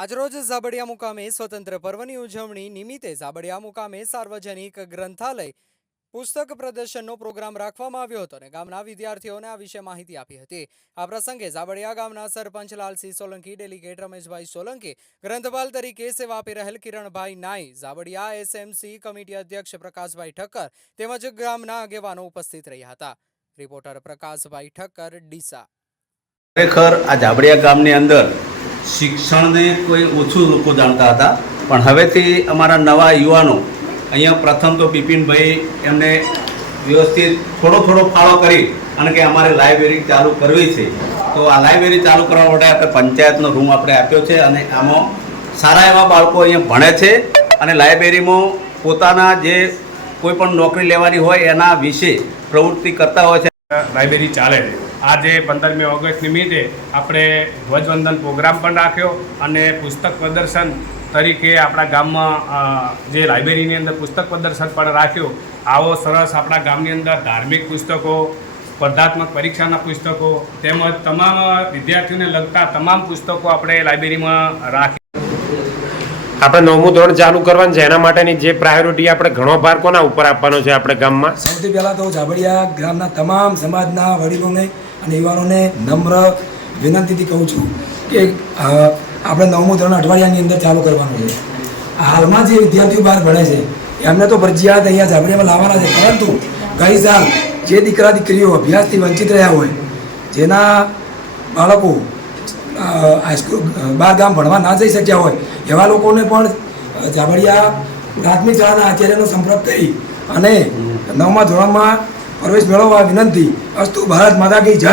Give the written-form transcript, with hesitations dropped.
આજરોજ ઝાબડિયા મુકામે સ્વતંત્ર પર્વની ઉજવણી નિમિત્તે ઝાબડિયા મુકામે સાર્વજનિક ગ્રંથાલય પુસ્તક પ્રદર્શનનો પ્રોગ્રામ રાખવામાં આવ્યો હતો અને ગામના વિદ્યાર્થીઓને આ વિશે માહિતી આપી હતી। આ પ્રસંગે ઝાબડિયા ગામના સરપંચ લાલસિંહ સોલંકી, ડેલિગેટ રમેશભાઈ સોલંકી, ગ્રંથપાલ તરીકે સેવા આપી રહેલ કિરણભાઈ નાઈ, ઝાબડિયા એસએમસી કમિટી અધ્યક્ષ પ્રકાશભાઈ ઠક્કર તેમજ ગામના આગેવાનો ઉપસ્થિત રહ્યા હતા। રિપોર્ટર પ્રકાશભાઈ ઠક્કર, ડીસા। ખરેખર આ ઝાબડિયા ગામની અંદર શિક્ષણને કોઈ ઓછું લોકો જાણતા હતા, પણ હવેથી અમારા નવા યુવાનો અહીંયા પ્રથમ તો બિપિનભાઈ એમને વ્યવસ્થિત થોડો ફાળો કરી અને કે અમારે લાઇબ્રેરી ચાલુ કરવી છે, તો આ લાઇબ્રેરી ચાલુ કરવા માટે આપણે પંચાયતનો રૂમ આપણે આપ્યો છે અને આમાં સારા એવા બાળકો અહીંયા ભણે છે અને લાઇબ્રેરીમાં પોતાના જે કોઈ પણ નોકરી લેવાની હોય એના વિશે પ્રવૃત્તિ કરતા હોય છે। લાઇબ્રેરી ચાલે છે। આજે 15મી ઓગસ્ટ નિમિત્તે આપણે ધ્વજવંદન પ્રોગ્રામ પણ રાખ્યો અને પુસ્તક પ્રદર્શન તરીકે આપણા ગામમાં જે લાઇબ્રેરીની અંદર પુસ્તક પ્રદર્શન પણ રાખ્યું। આવો સરસ આપણા ગામની અંદર ધાર્મિક પુસ્તકો, સ્પર્ધાત્મક પરીક્ષાના પુસ્તકો તેમજ તમામ વિદ્યાર્થીઓને લગતા તમામ પુસ્તકો આપણે લાઇબ્રેરીમાં રાખી। આપણે 9મું ધોરણ ચાલુ કરવાનું છે, એના માટેની જે પ્રાયોરિટી આપણે ઘણો ભાર કોના ઉપર આપવાનો છે આપણે ગામમાં? સૌથી પહેલાં તો ઝાબડિયા ગામના તમામ સમાજના વડીલોને અને યુવાનોને નમ્ર વિનંતીથી કહું છું કે આપણે 9મું ધોરણ અઠવાડિયાની અંદર ચાલુ કરવાનું છે। હાલમાં જે વિદ્યાર્થીઓ બહાર ભણે છે એમને તો ફરજિયાત અહીંયા ઝાબડિયામાં લાવવાના છે, પરંતુ ગઈ સાલ જે દીકરા દીકરીઓ અભ્યાસથી વંચિત રહ્યા હોય, જેના બાળકો હાઈસ્કૂલ બહાર ગામ ભણવા ના જઈ શક્યા હોય, એવા લોકોને પણ ઝાબડિયા પ્રાથમિક શાળાના આચાર્યનો સંપર્ક કરી અને 9મા ધોરણમાં પ્રવેશ મેળવવા વિનંતી। અસ્તુ ભારત માતા કી જય।